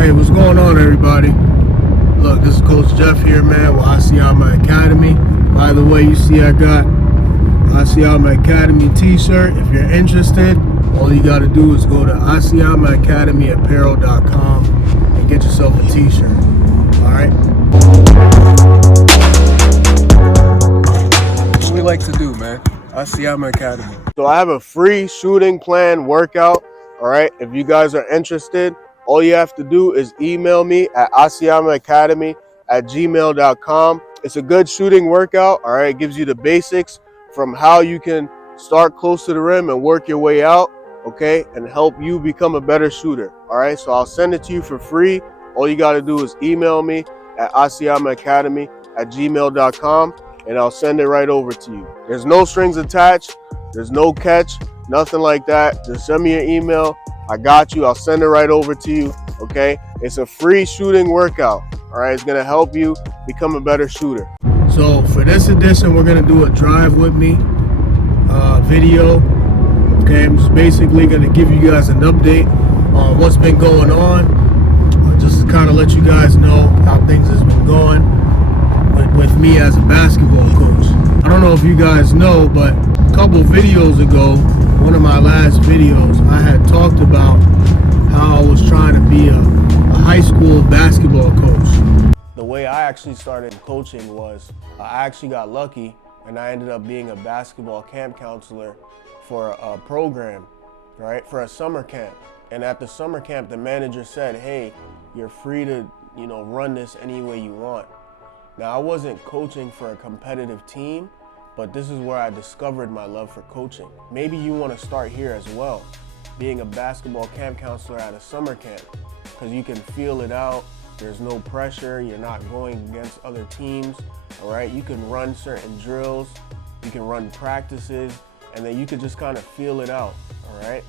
Hey, what's going on, everybody? Look, this is Coach Jeff here, man, with Asiyama Academy. By the way, you see I got Asiyama Academy t-shirt. If you're interested, all you got to do is go to AsiyamaAcademyApparel.com and get yourself a t-shirt. All right? What we like to do, man. Asiyama Academy. So I have a free shooting plan workout. All right? If you guys are interested, all you have to do is email me at asiyamaacademy@gmail.com. It's a good shooting workout, all right? It gives you the basics from how you can start close to the rim and work your way out, okay? And help you become a better shooter, all right? So I'll send it to you for free. All you got to do is email me at asiyamaacademy@gmail.com and I'll send it right over to you. There's no strings attached. There's no catch, nothing like that. Just send me your email. I got you. I'll send it right over to you, okay? It's a free shooting workout, all right? It's going to help you become a better shooter. So for this edition, we're going to do a drive with me video, okay? I'm just basically going to give you guys an update on what's been going on, just to kind of let you guys know how things has been going with me as a basketball coach. I don't know if you guys know, but a couple videos ago, one of my last videos, I had talked about how I was trying to be a high school basketball coach. The way I actually started coaching was I actually got lucky and I ended up being a basketball camp counselor for a program, right, for a summer camp. And at the summer camp, the manager said, hey, you're free to, run this any way you want. Now, I wasn't coaching for a competitive team, but this is where I discovered my love for coaching. Maybe you want to start here as well, being a basketball camp counselor at a summer camp, because you can feel it out. There's no pressure. You're not going against other teams, all right? You can run certain drills. You can run practices, and then you can just kind of feel it out, all right?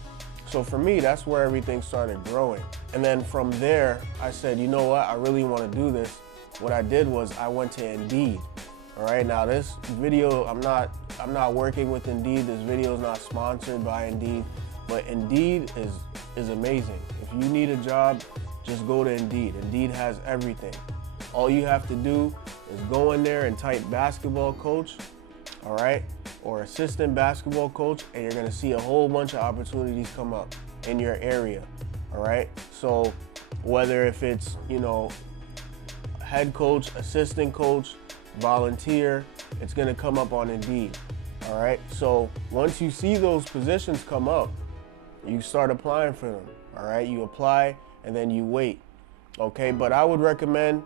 So for me, that's where everything started growing. And then from there, I said, you know what? I really want to do this. What I did was I went to Indeed. All right, now this video, I'm not working with Indeed. This video is not sponsored by Indeed, but Indeed is amazing. If you need a job, just go to Indeed. Indeed has everything. All you have to do is go in there and type basketball coach, all right, or assistant basketball coach, and you're gonna see a whole bunch of opportunities come up in your area, all right? So whether if it's, head coach, assistant coach, volunteer, it's gonna come up on Indeed, all right? So once you see those positions come up, you start applying for them, all right? You apply and then you wait, okay? But I would recommend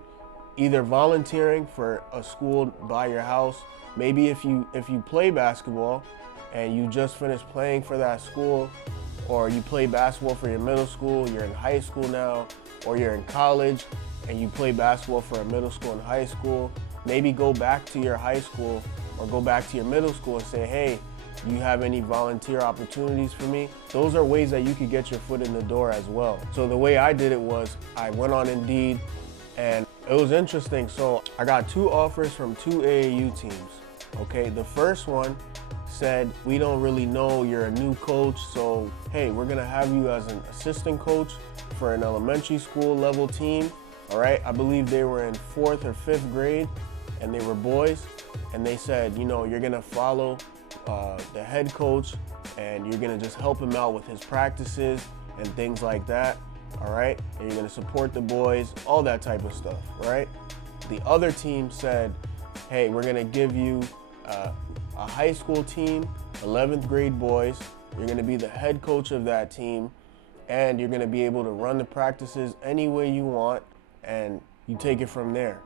either volunteering for a school by your house. Maybe if you play basketball and you just finished playing for that school, or you play basketball for your middle school, you're in high school now, or you're in college and you play basketball for a middle school and high school, maybe go back to your high school or go back to your middle school and say, hey, do you have any volunteer opportunities for me? Those are ways that you could get your foot in the door as well. So the way I did it was I went on Indeed and it was interesting. So I got 2 offers from 2 AAU teams, okay? The first one said, we don't really know, you're a new coach, so hey, we're gonna have you as an assistant coach for an elementary school level team. All right, I believe they were in 4th or 5th grade and they were boys, and they said, you're gonna follow the head coach and you're gonna just help him out with his practices and things like that, all right? And you're gonna support the boys, all that type of stuff, right? The other team said, hey, we're gonna give you a high school team, 11th grade boys, you're gonna be the head coach of that team, and you're gonna be able to run the practices any way you want, and you take it from there.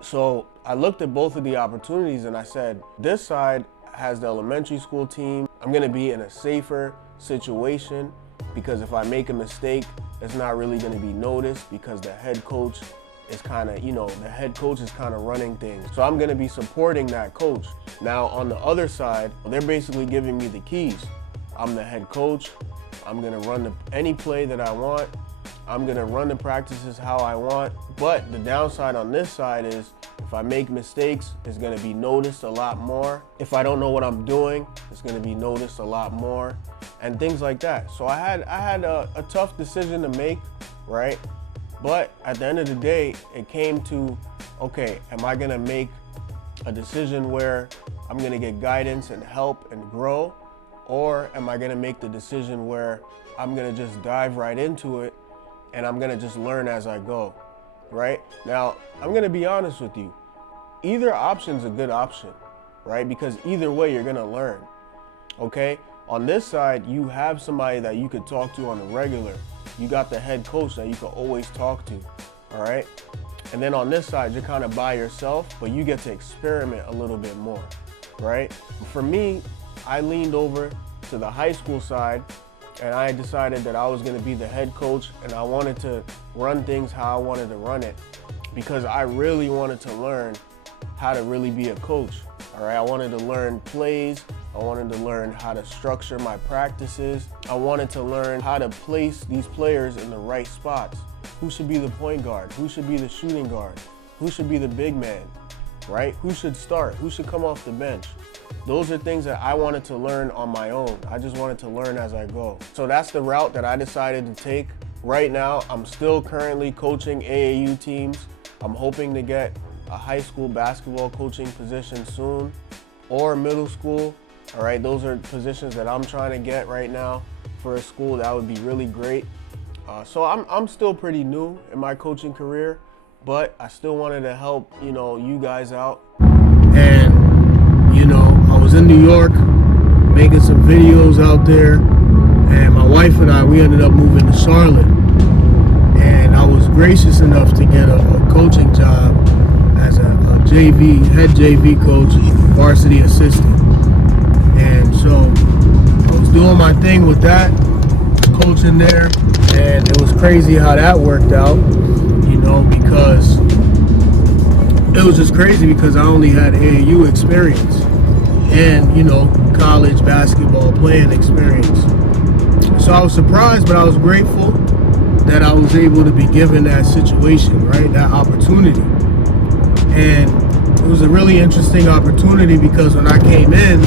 So I looked at both of the opportunities and I said, this side has the elementary school team. I'm gonna be in a safer situation because if I make a mistake, it's not really gonna be noticed because the head coach is kind of, the head coach is kind of running things. So I'm gonna be supporting that coach. Now on the other side, they're basically giving me the keys. I'm the head coach. I'm gonna run any play that I want. I'm gonna run the practices how I want, but the downside on this side is if I make mistakes, it's gonna be noticed a lot more. If I don't know what I'm doing, it's gonna be noticed a lot more, and things like that. So I had a tough decision to make, right? But at the end of the day, it came to, okay, am I gonna make a decision where I'm gonna get guidance and help and grow? Or am I gonna make the decision where I'm gonna just dive right into it and I'm gonna just learn as I go, right? Now, I'm gonna be honest with you. Either option's a good option, right? Because either way, you're gonna learn, okay? On this side, you have somebody that you could talk to on the regular. You got the head coach that you can always talk to, all right? And then on this side, you're kind of by yourself, but you get to experiment a little bit more, right? For me, I leaned over to the high school side and I decided that I was gonna be the head coach and I wanted to run things how I wanted to run it because I really wanted to learn how to really be a coach, all right? I wanted to learn plays. I wanted to learn how to structure my practices. I wanted to learn how to place these players in the right spots. Who should be the point guard? Who should be the shooting guard? Who should be the big man, right? Who should start? Who should come off the bench? Those are things that I wanted to learn on my own. I just wanted to learn as I go. So that's the route that I decided to take. Right now, I'm still currently coaching AAU teams. I'm hoping to get a high school basketball coaching position soon or middle school. All right, those are positions that I'm trying to get right now for a school. That would be really great. So I'm still pretty new in my coaching career, but I still wanted to help, you guys out. And, I was in New York making some videos out there, and my wife and I, we ended up moving to Charlotte. And I was gracious enough to get a coaching job as a head JV coach, varsity assistant. And so I was doing my thing with that, coaching there, and it was crazy how that worked out, because it was just crazy because I only had AAU experience and, college basketball playing experience. So I was surprised, but I was grateful that I was able to be given that situation, right, that opportunity. And it was a really interesting opportunity because when I came in,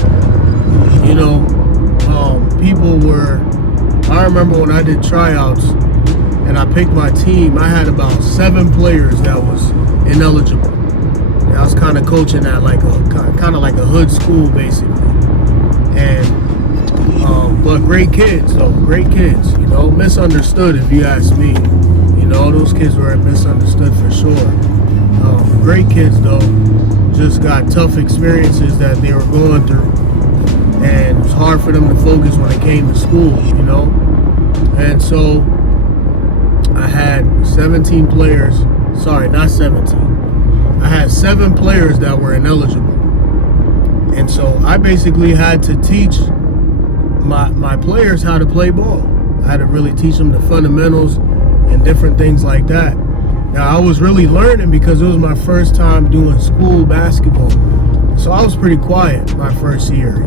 I remember when I did tryouts and I picked my team, I had about 7 players that was ineligible. And I was kind of coaching at like a hood school basically. And, but great kids, misunderstood if you ask me. Those kids were misunderstood for sure. Great kids though, just got tough experiences that they were going through. And it was hard for them to focus when they came to school, And so I had 17 players, sorry, not 17. I had 7 players that were ineligible. And so I basically had to teach my players how to play ball. I had to really teach them the fundamentals and different things like that. Now I was really learning because it was my first time doing school basketball. So I was pretty quiet my first year,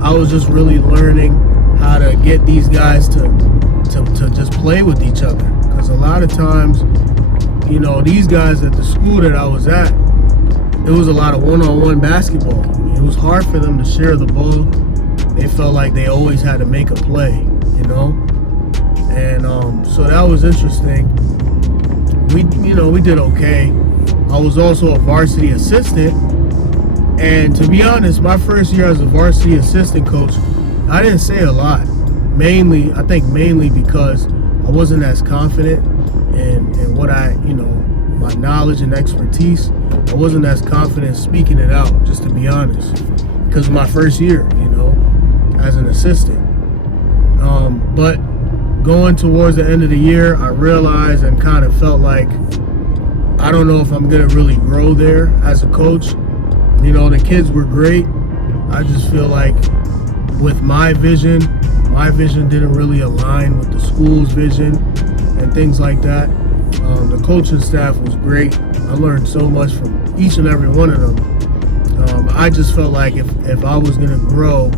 I was just really learning how to get these guys to just play with each other. Because a lot of times, these guys at the school that I was at, it was a lot of one-on-one basketball. It was hard for them to share the ball. They felt like they always had to make a play, And so that was interesting. We did okay. I was also a varsity assistant, and to be honest, my first year as a varsity assistant coach, I didn't say a lot. I think mainly because I wasn't as confident in what my knowledge and expertise. I wasn't as confident speaking it out, just to be honest, because of my first year, as an assistant. But going towards the end of the year, I realized and kind of felt like I don't know if I'm gonna really grow there as a coach. The kids were great. I just feel like with my vision didn't really align with the school's vision and things like that. The coaching staff was great. I learned so much from each and every one of them. I just felt like if I was gonna grow,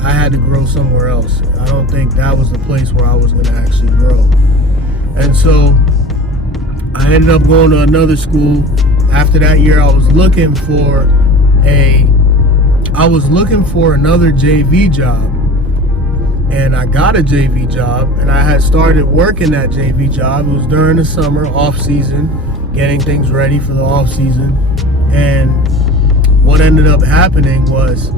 I had to grow somewhere else. I don't think that was the place where I was gonna actually grow. And so I ended up going to another school. After that year, I was looking for another JV job. and I got a JV job, and I had started working that JV job. It was during the summer, off season, getting things ready for the off season. And what ended up happening was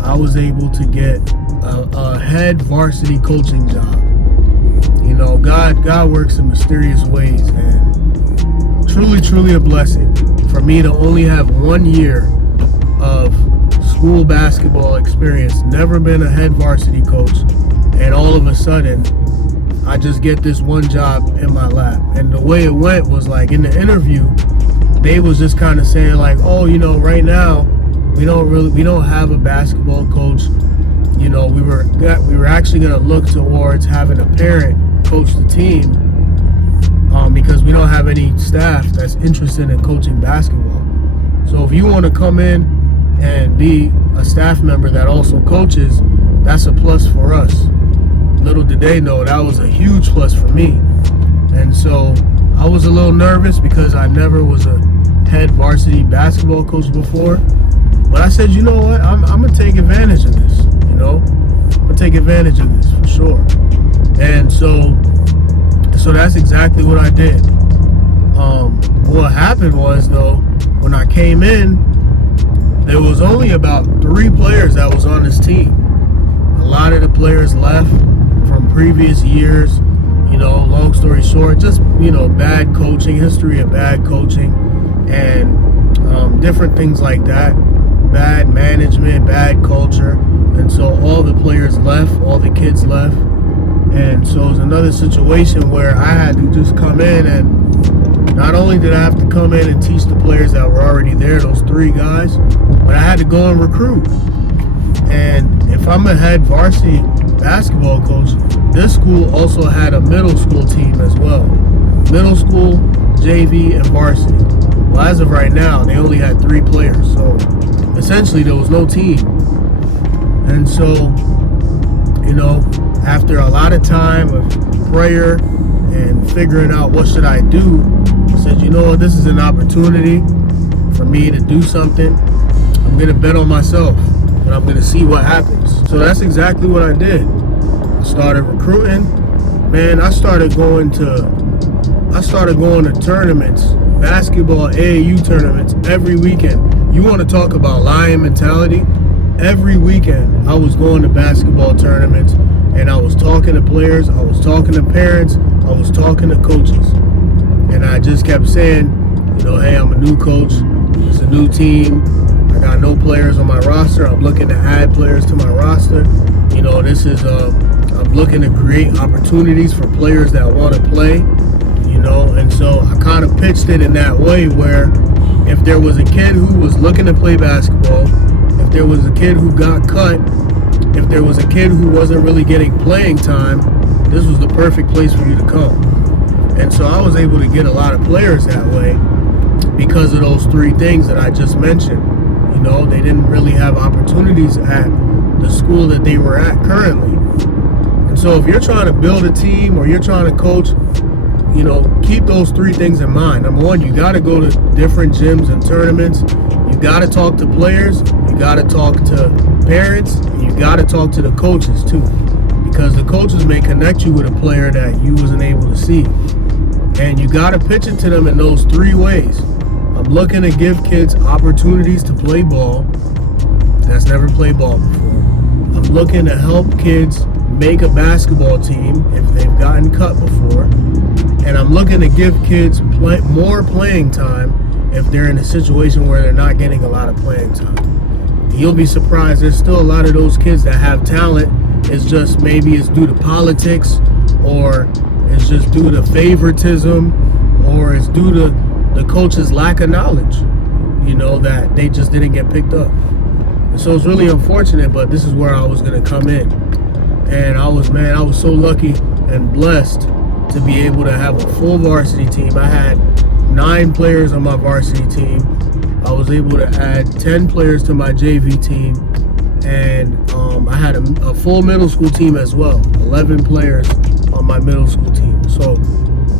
I was able to get a head varsity coaching job. You know, God works in mysterious ways, and truly a blessing for me to only have 1 year of school basketball experience, never been a head varsity coach, and all of a sudden I just get this one job in my lap. And the way it went was like, in the interview, they was just kind of saying like, oh, you know, right now we don't have a basketball coach. You know, we were actually going to look towards having a parent coach the team, because we don't have any staff that's interested in coaching basketball. So if you want to come in and be a staff member that also coaches, that's a plus for us. Little did they know that was a huge plus for me. And so I was a little nervous because I never was a head varsity basketball coach before. But I said, you know what, I'm going to take advantage of this, you know? I'm going to take advantage of this for sure. And so that's exactly what I did. What happened was, though, when I came in, there was only about 3 players that was on this team. A lot of the players left from previous years. You know, long story short, just, you know, bad coaching, history of bad coaching, and different things like that. Bad management, bad culture. And so all the players left, all the kids left. And so it was another situation where I had to just come in, and not only did I have to come in and teach the players that were already there, those 3 guys, but I had to go and recruit. And if I'm a head varsity basketball coach, this school also had a middle school team as well. Middle school, JV, and varsity. Well, as of right now, they only had 3 players. So essentially there was no team. And so, you know, after a lot of time of prayer and figuring out what should I do, I said, you know what, this is an opportunity for me to do something. I'm going to bet on myself, and I'm going to see what happens. So that's exactly what I did. I started recruiting. Man, I started going to tournaments, basketball AAU tournaments every weekend. You want to talk about lion mentality? Every weekend I was going to basketball tournaments, and I was talking to players, I was talking to parents, I was talking to coaches. And I just kept saying, you know, hey, I'm a new coach, it's a new team, I got no players on my roster, I'm looking to add players to my roster. You know, this is, I'm looking to create opportunities for players that want to play, you know. And so I kind of pitched it in that way where if there was a kid who was looking to play basketball, if there was a kid who got cut, if there was a kid who wasn't really getting playing time, this was the perfect place for you to come. And so I was able to get a lot of players that way because of those 3 things that I just mentioned. You know, they didn't really have opportunities at the school that they were at currently. And so if you're trying to build a team or you're trying to coach, you know, keep those 3 things in mind. Number 1, you got to go to different gyms and tournaments. You got to talk to players. You got to talk to parents. And you got to talk to the coaches too, because the coaches may connect you with a player that you wasn't able to see. And you got to pitch it to them in those 3 ways. I'm looking to give kids opportunities to play ball that's never played ball before. I'm looking to help kids make a basketball team if they've gotten cut before. And I'm looking to give kids more playing time if they're in a situation where they're not getting a lot of playing time. You'll be surprised, there's still a lot of those kids that have talent. It's just maybe it's due to politics, or it's just due to favoritism, or it's due to the coach's lack of knowledge, you know, that they just didn't get picked up. And so it's really unfortunate, but this is where I was going to come in. And I was so lucky and blessed to be able to have a full varsity team. I had 9 players on my varsity team. I was able to add 10 players to my JV team. And I had a full middle school team as well, 11 players on my middle school team. So,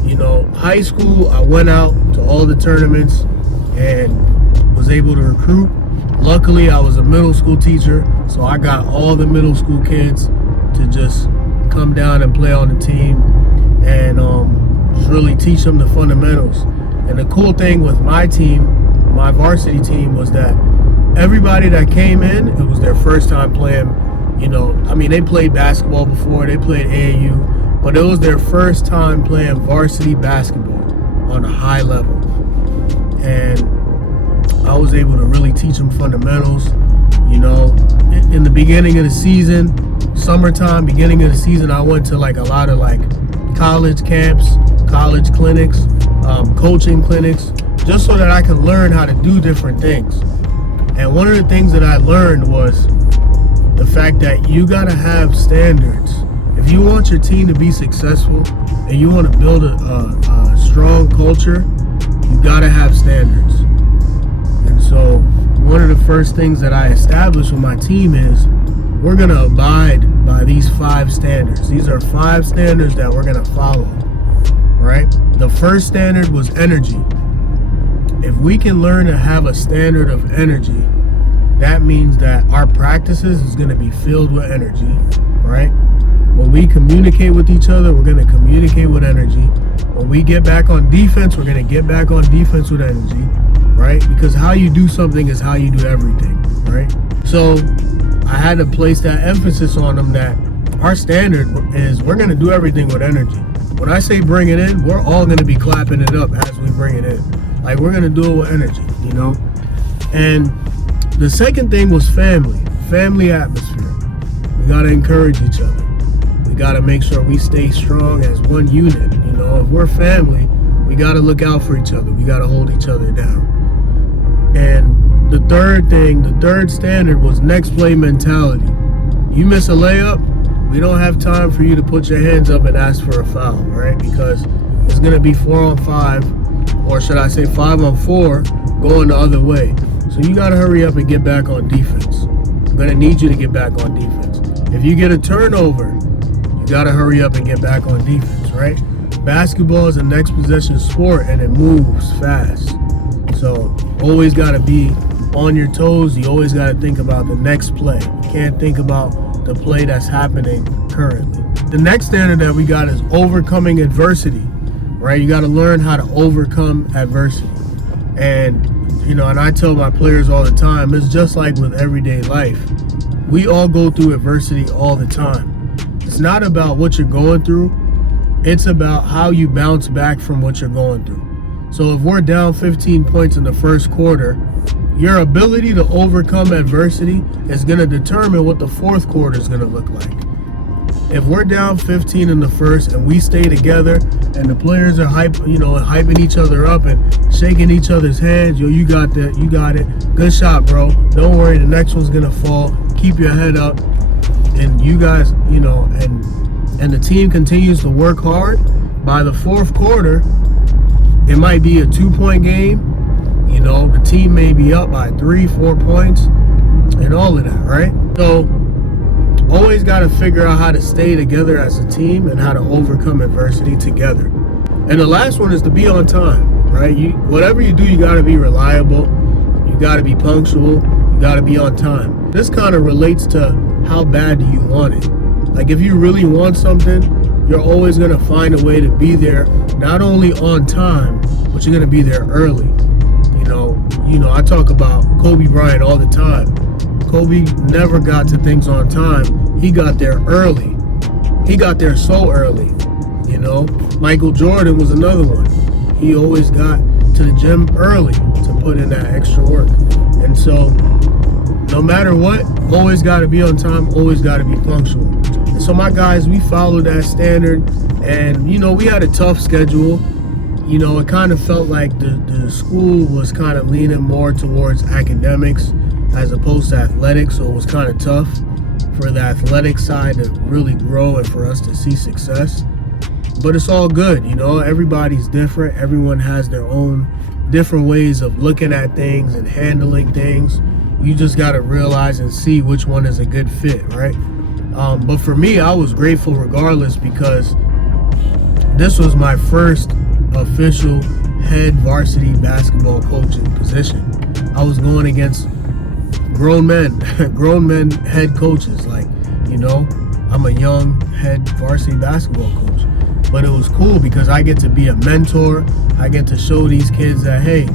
you know, high school, I went out to all the tournaments and was able to recruit. Luckily, I was a middle school teacher, so I got all the middle school kids to just come down and play on the team and just really teach them the fundamentals. And the cool thing with my team, my varsity team, was that everybody that came in, it was their first time playing. They played basketball before, they played AAU, but it was their first time playing varsity basketball on a high level. And I was able to really teach them fundamentals. In the beginning of the season, summertime, beginning of the season, I went to a lot of college camps, college clinics, coaching clinics, just so that I could learn how to do different things. And one of the things that I learned was the fact that you gotta have standards. If you want your team to be successful and you want to build a strong culture, you gotta have standards. And so one of the first things that I established with my team is we're gonna abide by these 5 standards. These are 5 standards that we're gonna follow, right? The first standard was energy. If we can learn to have a standard of energy, that means that our practices is going to be filled with energy, right? When we communicate with each other, we're going to communicate with energy. When we get back on defense, we're going to get back on defense with energy, right? Because how you do something is how you do everything, right? So I had to place that emphasis on them that our standard is we're going to do everything with energy. When I say bring it in, we're all going to be clapping it up as we bring it in. We're going to do it with energy, And the second thing was family atmosphere. We got to encourage each other. We got to make sure we stay strong as one unit. If we're family, we got to look out for each other. We got to hold each other down. And the third standard was next play mentality. You miss a layup, we don't have time for you to put your hands up and ask for a foul, right? Because it's going to be 4-on-5, or should I say 5-on-4, going the other way. So you got to hurry up and get back on defense. I'm going to need you to get back on defense. If you get a turnover, you got to hurry up and get back on defense, right? Basketball is a next possession sport, and it moves fast. So always got to be on your toes. You always got to think about the next play. You can't think about the play that's happening currently. The next standard that we got is overcoming adversity, right? You got to learn how to overcome adversity. And and I tell my players all the time, it's just like with everyday life. We all go through adversity all the time. It's not about what you're going through. It's about how you bounce back from what you're going through. So if we're down 15 points in the first quarter, your ability to overcome adversity is going to determine what the fourth quarter is going to look like. If we're down 15 in the first and we stay together and the players are hyping each other up and shaking each other's hands, you got that, you got it. Good shot, bro. Don't worry, the next one's gonna fall. Keep your head up. And you guys, and the team continues to work hard. By the fourth quarter, it might be a 2-point game. The team may be up by 3-4 points and all of that, right? So always got to figure out how to stay together as a team and how to overcome adversity together. And the last one is to be on time, right? Whatever you do, you got to be reliable. You got to be punctual. You got to be on time. This kind of relates to how bad do you want it. If you really want something, you're always going to find a way to be there, not only on time, but you're going to be there early. I talk about Kobe Bryant all the time. Kobe never got to things on time. He got there early. He got there so early. Michael Jordan was another one. He always got to the gym early to put in that extra work. And so no matter what, always got to be on time, always got to be punctual. And so my guys, we followed that standard, and we had a tough schedule. It kind of felt like the school was kind of leaning more towards academics as opposed to athletics, so it was kind of tough for the athletic side to really grow and for us to see success. But it's all good, everybody's different. Everyone has their own different ways of looking at things and handling things. You just got to realize and see which one is a good fit, right? But for me, I was grateful regardless, because this was my first official head varsity basketball coaching position. I was going against grown men head coaches, I'm a young head varsity basketball coach. But it was cool because I get to be a mentor. I get to show these kids that, hey,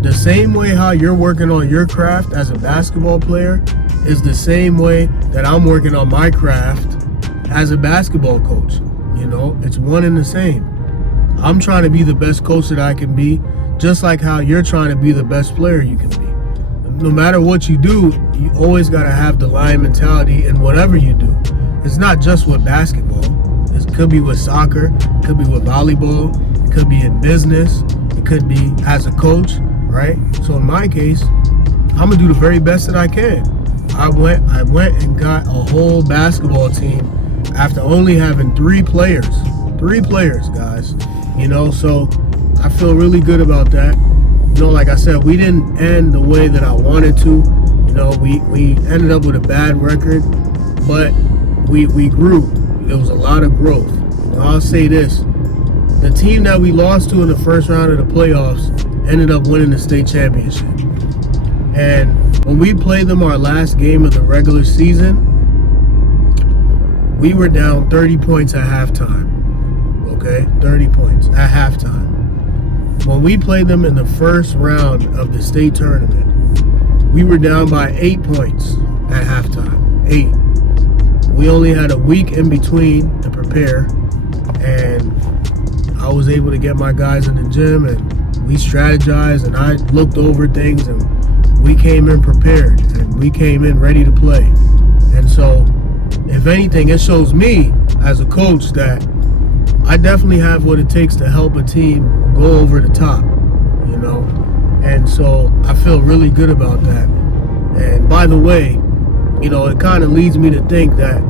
the same way how you're working on your craft as a basketball player is the same way that I'm working on my craft as a basketball coach. You know, it's one and the same. I'm trying to be the best coach that I can be, just like how you're trying to be the best player you can be. No matter what you do, you always got to have the lion mentality in whatever you do. It's not just with basketball. It could be with soccer, it could be with volleyball, it could be in business, it could be as a coach, right? So in my case, I'm gonna do the very best that I can. I went and got a whole basketball team after only having three players, guys. You know, so I feel really good about that. You know, like I said, we didn't end the way that I wanted to. You know, we ended up with a bad record, but we grew. There was a lot of growth. You know, I'll say this. The team that we lost to in the first round of the playoffs ended up winning the state championship. And when we played them our last game of the regular season, we were down 30 points at halftime. Okay? 30 points at halftime. When we played them in the first round of the state tournament, we were down by 8 points at halftime. 8. We only had a week in between to prepare, and I was able to get my guys in the gym, and we strategized, and I looked over things, and we came in prepared, and we came in ready to play. And so, if anything, it shows me as a coach that I definitely have what it takes to help a team go over the top, you know? And so I feel really good about that. And by the way, you know, it kind of leads me to think that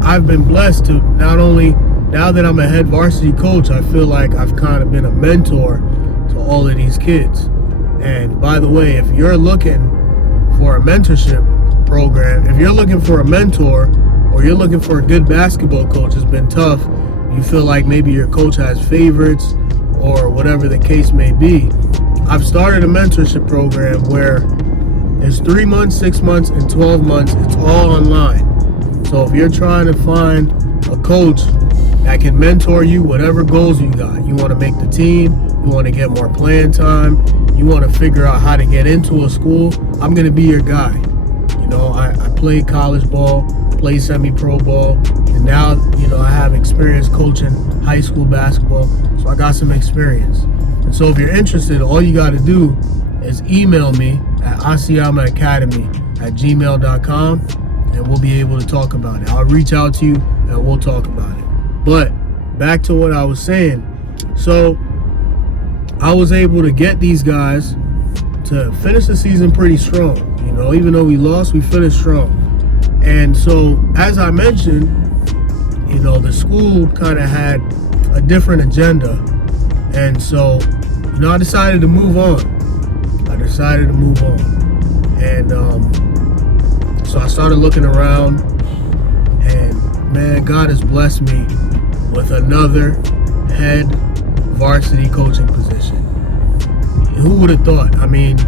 I've been blessed to not only, now that I'm a head varsity coach, I feel like I've kind of been a mentor to all of these kids. And by the way, if you're looking for a mentorship program, if you're looking for a mentor, or you're looking for a good basketball coach, it's been tough, you feel like maybe your coach has favorites or whatever the case may be, I've started a mentorship program where it's 3 months, 6 months, and 12 months. It's all online. So if you're trying to find a coach that can mentor you, whatever goals you got, you want to make the team, you want to get more playing time, you want to figure out how to get into a school, I'm going to be your guy. You know, I played college ball, played semi-pro ball, and now, you know, I have experience coaching high school basketball, so I got some experience. And so if you're interested, all you got to do is email me at asiyamaacademy@gmail.com, and we'll be able to talk about it. I'll reach out to you and we'll talk about it. But back to what I was saying. So I was able to get these guys to finish the season pretty strong. You know, even though we lost, we finished strong. And so, as I mentioned, you know, the school kind of had a different agenda. And so, you know, I decided to move on. And so I started looking around, and man, God has blessed me with another head varsity coaching position. Who would have thought? I mean,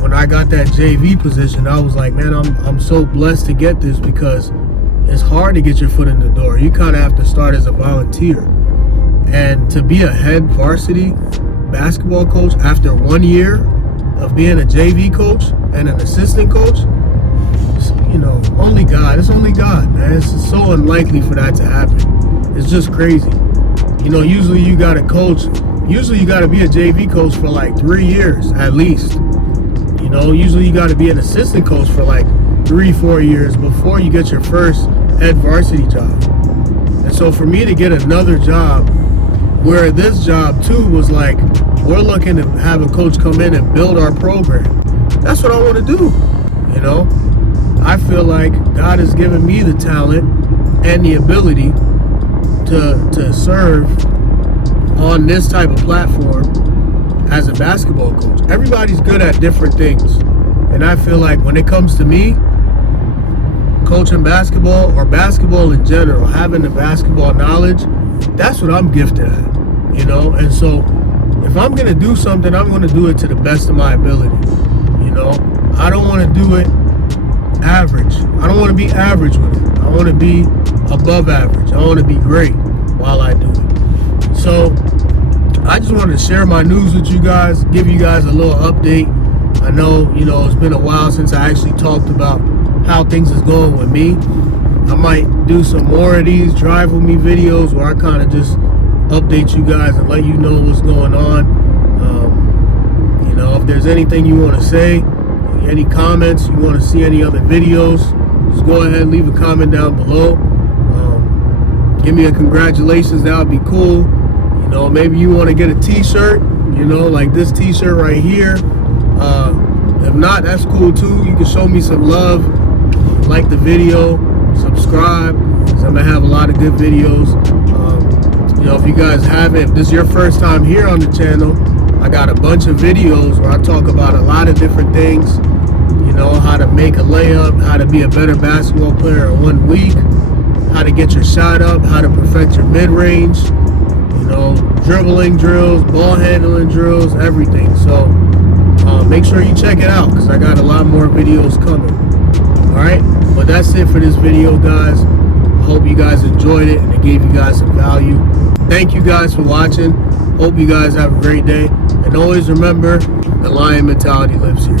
when I got that JV position, I was like, man, I'm so blessed to get this, because it's hard to get your foot in the door. You kind of have to start as a volunteer. And to be a head varsity basketball coach after 1 year of being a JV coach and an assistant coach, you know, only God. It's only God, man. It's so unlikely for that to happen. It's just crazy. You know, usually you got to be a JV coach for like 3 years at least. You know, usually you got to be an assistant coach for like 3-4 years before you get your first head varsity job. And so for me to get another job, where this job too was like, we're looking to have a coach come in and build our program. That's what I want to do. You know, I feel like God has given me the talent and the ability to serve on this type of platform as a basketball coach. Everybody's good at different things. And I feel like when it comes to me, coaching basketball or basketball in general, having the basketball knowledge, that's what I'm gifted at, you know? And so if I'm going to do something, I'm going to do it to the best of my ability, you know? I don't want to do it average. I don't want to be average with it. I I want to be above average. I want to be great while I do it. So I just wanted to share my news with you guys, give you guys a little update. I know, it's been a while since I actually talked about how things is going with me. I might do some more of these drive with me videos where I kind of just update you guys and let you know what's going on. If there's anything you want to say, any comments, you want to see any other videos, just go ahead and leave a comment down below. Give me a congratulations, that would be cool. Maybe you want to get a t-shirt, like this t-shirt right here. If not, that's cool too. You can show me some love, like the video, subscribe, because I'm gonna have a lot of good videos. If you guys haven't, if this is your first time here on the channel, I got a bunch of videos where I talk about a lot of different things. How to make a layup, how to be a better basketball player in 1 week, how to get your shot up, how to perfect your mid-range, dribbling drills, ball handling drills, everything. So make sure you check it out, because I got a lot more videos coming. Alright, but that's it for this video, guys. I hope you guys enjoyed it and it gave you guys some value. Thank you guys for watching. Hope you guys have a great day. And always remember, the Lion mentality lives here.